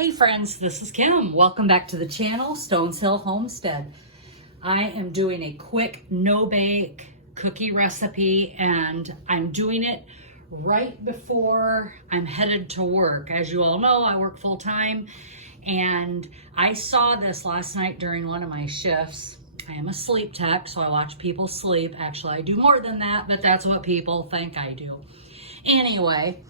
Hey friends, this is Kim. Welcome back to the channel, Stones Hill Homestead. I am doing a quick no-bake cookie recipe, and I'm doing it right before I'm headed to work. As you all know, I work full-time, and I saw this last night during one of my shifts. I am a sleep tech, so I watch people sleep. Actually, I do more than that, but that's what people think I do. Anyway,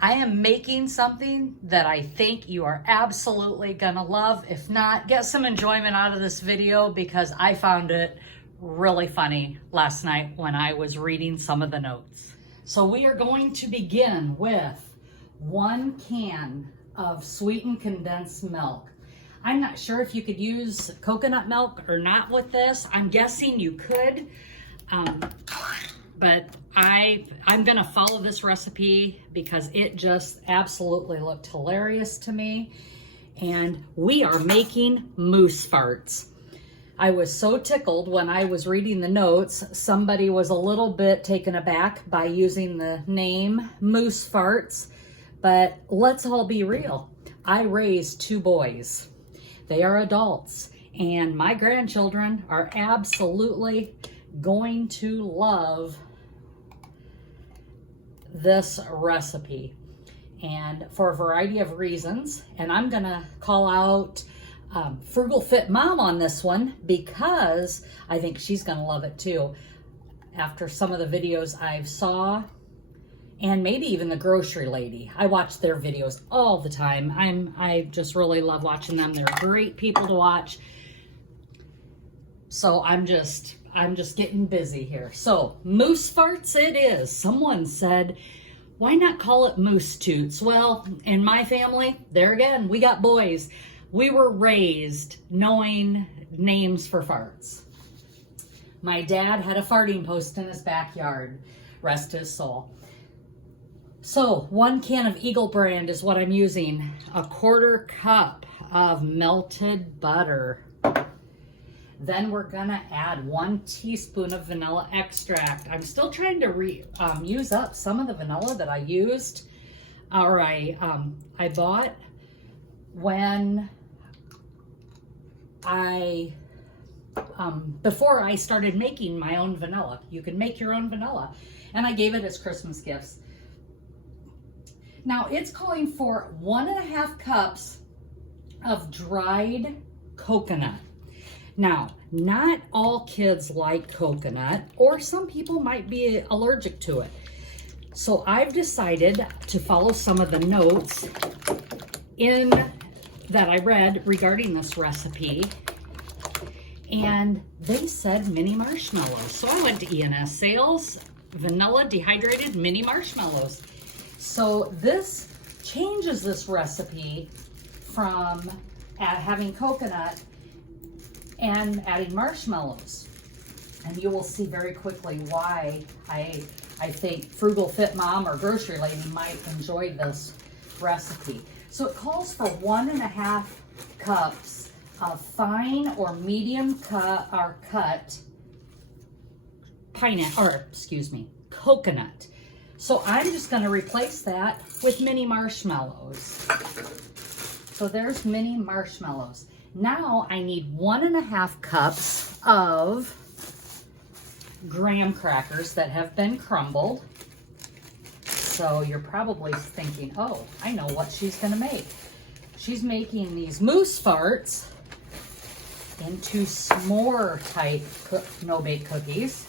I am making something that I think you are absolutely gonna love. If not, get some enjoyment out of this video because I found it really funny last night when I was reading some of the notes. So we are going to begin with 1 can of sweetened condensed milk. I'm not sure if you could use coconut milk or not with this. I'm guessing you could, but I'm gonna follow this recipe because it just absolutely looked hilarious to me. And we are making moose farts. I was so tickled when I was reading the notes. Somebody was a little bit taken aback by using the name moose farts, but let's all be real. I raised 2 boys. They are adults, and my grandchildren are absolutely going to love this recipe, and for a variety of reasons. And I'm gonna call out Frugal Fit Mom on this one because I think she's gonna love it too. After some of the videos I've saw, and maybe even the grocery lady, I watch their videos all the time. I just really love watching them. They're great people to watch. So I'm just getting busy here. So moose farts it is. Someone said, why not call it moose toots? Well, in my family, there again, we got boys. We were raised knowing names for farts. My dad had a farting post in his backyard, rest his soul. So 1 can of Eagle brand is what I'm using. 1/4 cup of melted butter. Then we're gonna add 1 teaspoon of vanilla extract. I'm still trying to use up some of the vanilla that I used, or I bought when before I started making my own vanilla. You can make your own vanilla, and I gave it as Christmas gifts. Now it's calling for 1.5 cups of dried coconut. Now, not all kids like coconut, or some people might be allergic to it. So I've decided to follow some of the notes that I read regarding this recipe, and they said mini marshmallows. So I went to E&S Sales, vanilla dehydrated mini marshmallows. So this changes this recipe from having coconut and adding marshmallows. And you will see very quickly why I think Frugal Fit Mom or Grocery Lady might enjoy this recipe. So it calls for 1.5 cups of fine or medium cut coconut. So I'm just gonna replace that with mini marshmallows. So there's mini marshmallows. Now I need 1.5 cups of graham crackers that have been crumbled. So you're probably thinking, oh, I know what she's gonna make. She's making these moose farts into s'more type no-bake cookies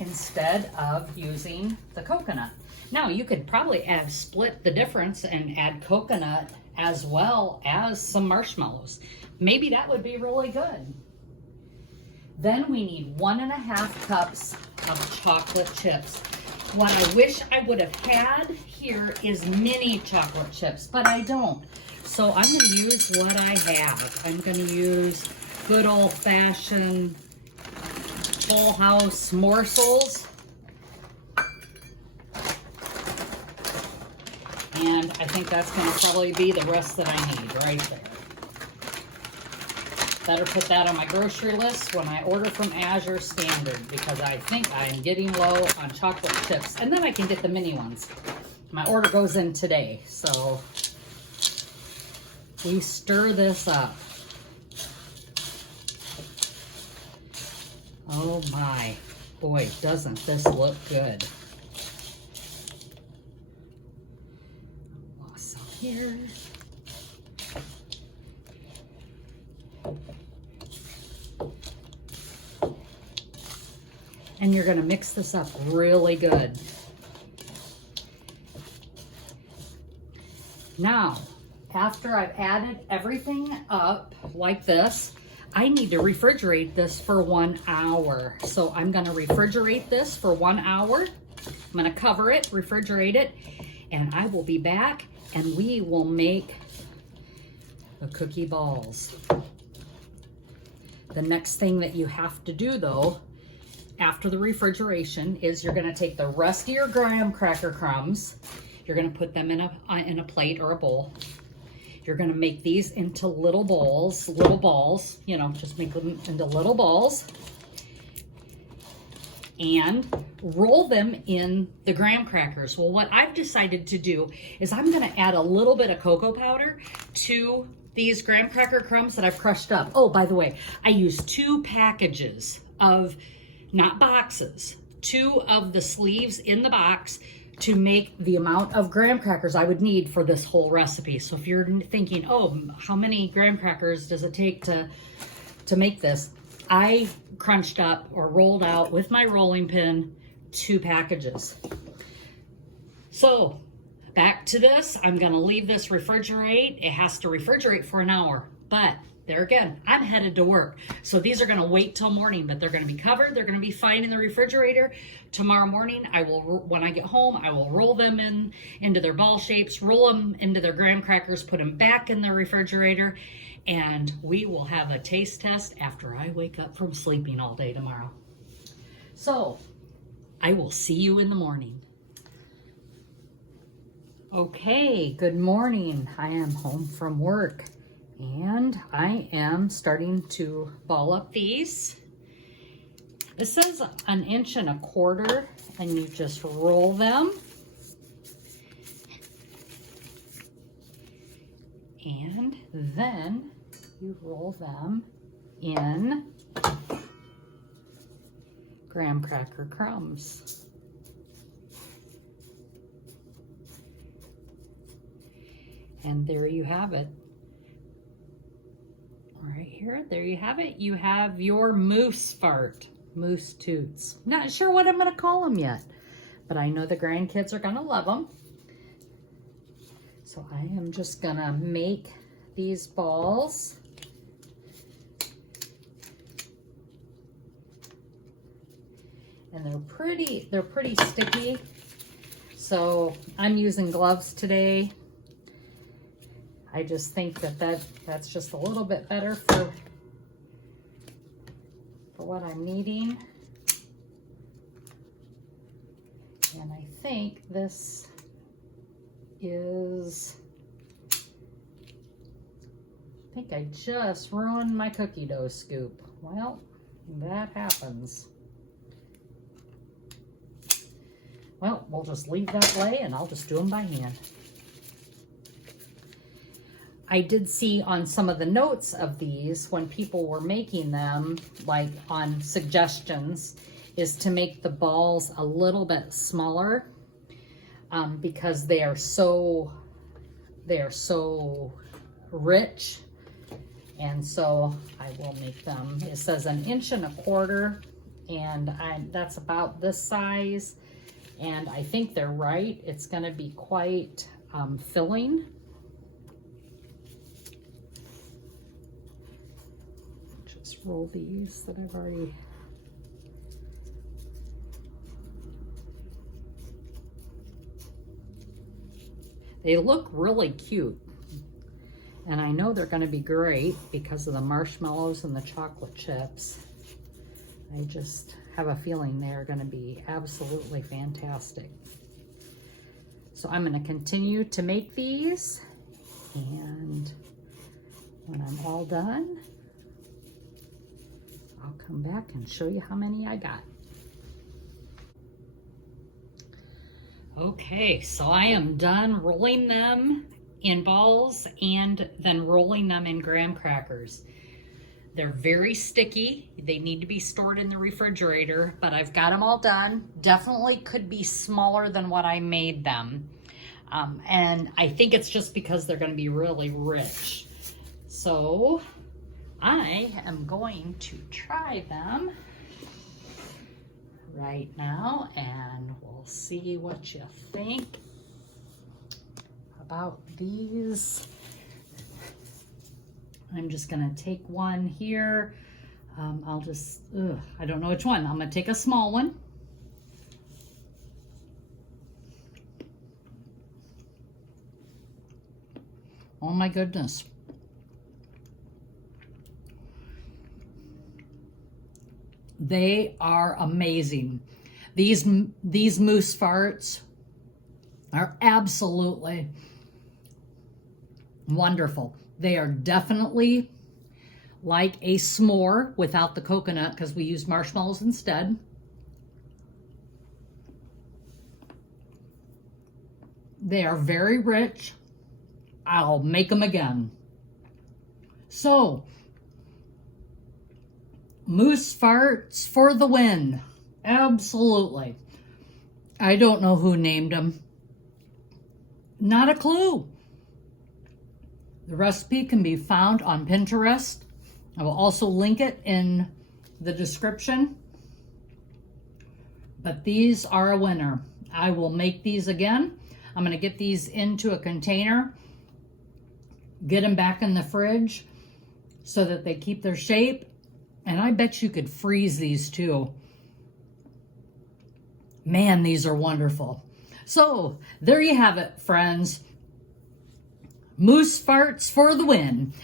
instead of using the coconut. Now you could probably split the difference and add coconut as well as some marshmallows. Maybe that would be really good. Then we need 1.5 cups of chocolate chips. What I wish I would have had here is mini chocolate chips, but I don't. So I'm gonna use what I have. I'm gonna use good old-fashioned Full House morsels. And I think that's going to probably be the rest that I need right there. Better put that on my grocery list when I order from Azure Standard because I think I am getting low on chocolate chips. And then I can get the mini ones. My order goes in today, so we stir this up. Oh my, boy, doesn't this look good. Lost some here. And you're gonna mix this up really good. Now, after I've added everything up like this, I need to refrigerate this for 1 hour. So I'm gonna refrigerate this for 1 hour. I'm gonna cover it, refrigerate it, and I will be back and we will make the cookie balls. The next thing that you have to do though, after the refrigeration, is you're gonna take the rest of your graham cracker crumbs, you're gonna put them in a plate or a bowl. You're gonna make these into little balls, you know, just make them into little balls and roll them in the graham crackers. Well, what I've decided to do is I'm gonna add a little bit of cocoa powder to these graham cracker crumbs that I've crushed up. Oh, by the way, I used 2 packages of, not boxes, 2 of the sleeves in the box to make the amount of graham crackers I would need for this whole recipe. So if you're thinking, oh, how many graham crackers does it take to make this? I crunched up or rolled out with my rolling pin 2 packages. So back to this, I'm gonna leave this refrigerate. It has to refrigerate for 1 hour, but there again, I'm headed to work. So these are gonna wait till morning, but they're gonna be covered. They're gonna be fine in the refrigerator. Tomorrow morning, when I get home, I will roll them into their ball shapes, roll them into their graham crackers, put them back in the refrigerator, and we will have a taste test after I wake up from sleeping all day tomorrow. So I will see you in the morning. Okay, good morning. I am home from work. And I am starting to ball up these. This says 1 1/4 inch, and you just roll them. And then you roll them in graham cracker crumbs. And there you have it. Right here, there you have it. You have your moose Toots. Not sure what I'm gonna call them yet, but I know the grandkids are gonna love them. So I am just gonna make these balls. And they're pretty sticky. So I'm using gloves today. I just think that's just a little bit better for what I'm needing. And I think this is, I think I just ruined my cookie dough scoop. Well, that happens. Well, we'll just leave that lay and I'll just do them by hand. I did see on some of the notes of these when people were making them, like on suggestions, is to make the balls a little bit smaller because they are so rich. And so I will make them, it says 1 1/4 inch, and that's about this size. And I think they're right. It's gonna be quite filling. Just roll these that I've already. They look really cute. And I know they're gonna be great because of the marshmallows and the chocolate chips. I just have a feeling they're gonna be absolutely fantastic. So I'm gonna continue to make these, and when I'm all done, I'll come back and show you how many I got. Okay, so I am done rolling them in balls and then rolling them in graham crackers. They're very sticky. They need to be stored in the refrigerator, but I've got them all done. Definitely could be smaller than what I made them. And I think it's just because they're going to be really rich. So I am going to try them right now, and we'll see what you think about these. I'm just gonna take one here. I'll just, I don't know which one. I'm gonna take a small one. Oh my goodness. They are amazing. These moose farts are absolutely wonderful. They are definitely like a s'more without the coconut because we use marshmallows instead. They are very rich. I'll make them again. So, moose farts for the win. Absolutely. I don't know who named them. Not a clue. The recipe can be found on Pinterest. I will also link it in the description. But these are a winner. I will make these again. I'm going to get these into a container, get them back in the fridge so that they keep their shape. And I bet you could freeze these too. Man, these are wonderful. So there you have it, friends. Moose farts for the win.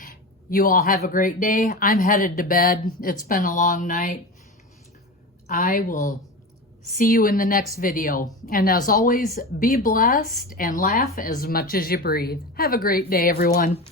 You all have a great day. I'm headed to bed. It's been a long night. I will see you in the next video. And as always, be blessed and laugh as much as you breathe. Have a great day, everyone.